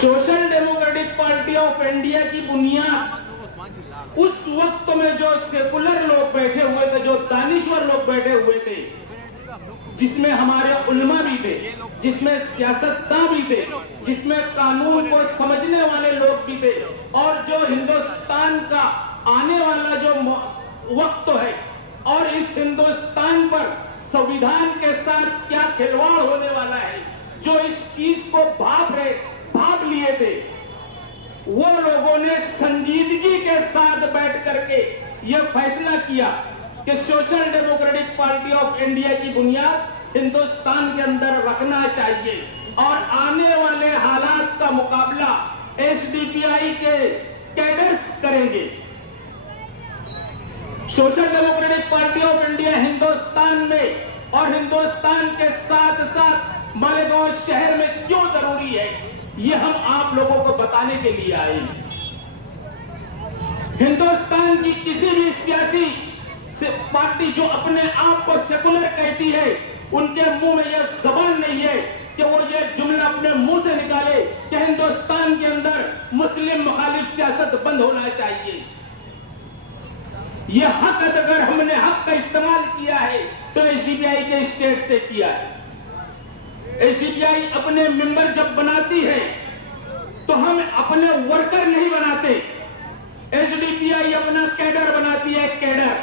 Social democratic party of India की बुनियाद उस वक्त में जो सेकुलर लोग बैठे हुए थे, जो दानिश्वर लोग बैठे हुए थे, जिसमें हमारे उलमा भी थे, जिसमें सियासतदान भी थे, जिसमें कानून को समझने वाले लोग भी थे, और जो हिंदुस्तान का आने वाला जो वक्त है और इस हिंदुस्तान पर संविधान के साथ क्या खिलवाड़ होने वाला है, जो इस चीज को भाप लिए थे, वो लोगों ने संजीदगी के साथ बैठ करके यह फैसला किया कि social democratic party of India की बुनियाद हिंदुस्तान के अंदर रखना चाहिए और आने वाले हालात का मुकाबला एसडीपीआई के कैडर्स करेंगे। Social democratic party of India Hindustan में और हिंदुस्तान के साथ साथ मालेगांव शहर में क्यों जरूरी है, ये हम आप लोगों को बताने के लिए आए हैं। हिंदुस्तान की किसी भी सियासी पार्टी जो अपने आप को सेकुलर कहती है, उनके मुंह में यह जबान नहीं है कि वो ये जुमला अपने मुंह से निकाले कि हिंदुस्तान के अंदर मुस्लिम मुखालिफ सियासत बंद होना चाहिए। यह हक अगर हमने हक का इस्तेमाल किया है तो एसडीपीआई के स्टेट से किया है। एसडीपीआई अपने मेंबर जब बनाती है तो हम अपने वर्कर नहीं बनाते, एसडीपीआई अपना कैडर बनाती है, कैडर।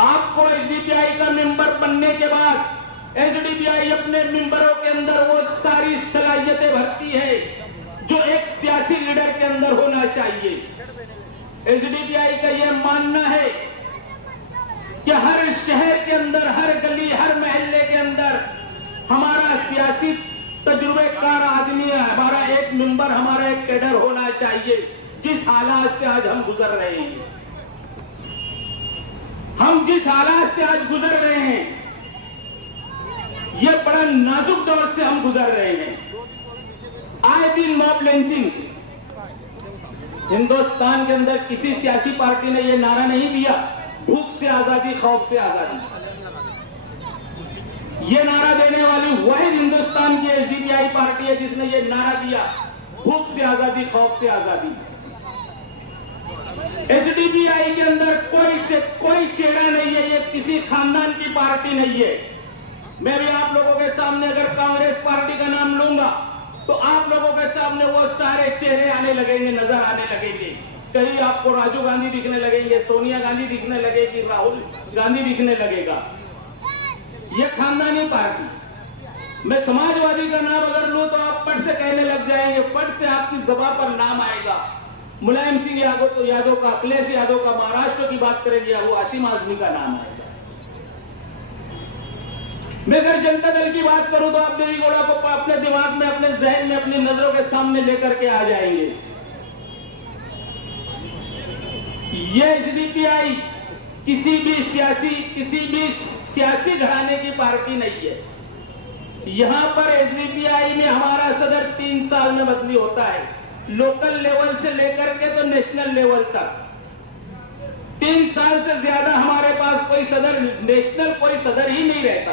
आपको एसडीपीआई का मेंबर बनने के बाद एसडीपीआई अपने मेंबरों के अंदर वो सारी सलाहियतें भरती है जो एक सियासी लीडर के अंदर होना चाहिए। एसडीपीआई का यह मानना है कि हर शहर के अंदर, हर गली, हर मोहल्ले के अंदर हमारा सियासी तजुर्बेकार आदमी है, हमारा एक मेंबर, हमारा एक कैडर होना चाहिए। जिस हालात से आज हम गुजर रहे हैं, हम जिस हालात से आज गुजर रहे हैं, यह बड़ा नाजुक दौर से हम गुजर रहे हैं। आए दिन मॉब लिंचिंग, हिंदुस्तान के अंदर किसी सियासी पार्टी ने यह नारा नहीं दिया, भूख से आजादी, खौफ से आजादी। यह नारा देने वाली वही हिंदुस्तान की एसडीपीआई पार्टी है जिसने यह नारा दिया, भूख से आजादी, खौफ से आजादी। एसडीपीआई के अंदर कोई चेहरा नहीं है, ये किसी खानदान की पार्टी नहीं है। मैं भी आप लोगों के सामने अगर कांग्रेस पार्टी का नाम लूंगा तो आप लोगों के सामने वो सारे चेहरे आने लगेंगे, नजर आने लगेंगे। कहीं आपको राजीव गांधी दिखने लगेंगे, सोनिया गांधी दिखने लगेगी, राहुल गांधी दिखने लगेगा। ये खानदानी पार्टी। मैं समाजवादी का नाम अगर लूं तो आप पट से कहने लग जाएंगे, पट से आपकी जुबान पर नाम आएगा। मुलायम सिंह यादव का, अखिलेश यादव का, महाराष्ट्र की बात करेंगे वो हाशिम आजमी का नाम आएगा। मैं अगर जनता दल की बात करूं तो आप देवीगौड़ा को अपने दिमाग में, अपने जहन में, अपनी नजरों के सामने लेकर के आ जाएंगे। ये एसडीपीआई किसी भी सियासी घराने की पार्टी नहीं है। यहां पर एसडीपीआई में हमारा सदर 3 साल में बदली होता है, लोकल लेवल से लेकर के तो नेशनल लेवल तक। 3 साल से ज्यादा हमारे पास कोई सदर, नेशनल कोई सदर ही नहीं रहता।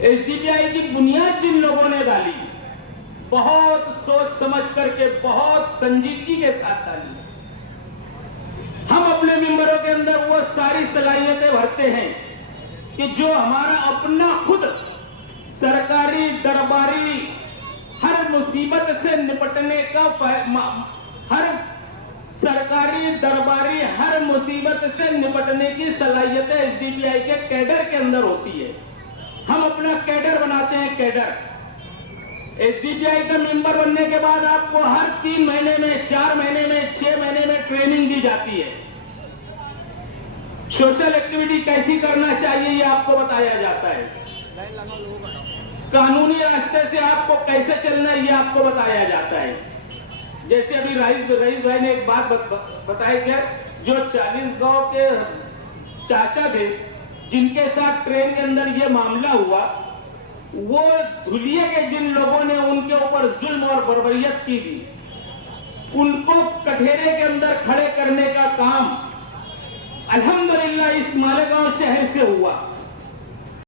एसडीपीआई की बुनियाद जिन लोगों ने डाली, बहुत सोच समझ करके, बहुत संजीदगी के साथ डाली। हम अपने मेंबरों के अंदर वो सारी सलाहियतें भरते हैं कि जो हमारा अपना खुद सरकारी दरबारी हर मुसीबत से निपटने का, हर मुसीबत से निपटने की सलाहियतें एसडीपीआई के कैडर के अंदर होती है। हम अपना कैडर बनाते हैं, कैडर। एसडीपीआई का मेंबर बनने के बाद आपको हर 3 महीने में, 4 महीने में, 6 महीने में ट्रेनिंग दी जाती है। सोशल एक्टिविटी कैसी करना चाहिए ये आपको बताया जाता है। कानूनी रास्ते से आपको कैसे चलना है ये आपको बताया जाता है। जैसे अभी रईस भाई ने एक बात बताई कि जो 40 गांव के चाचा थे जिनके साथ ट्रेन के अंदर ये मामला हुआ, वो धुलिये के जिन लोगों ने उनके ऊपर जुल्म और बर्बरियत की थी, उनको कठेरे के अंदर खड़े करने का काम अल्हम्दुलिल्लाह इस मालेगांव शहर से हुआ।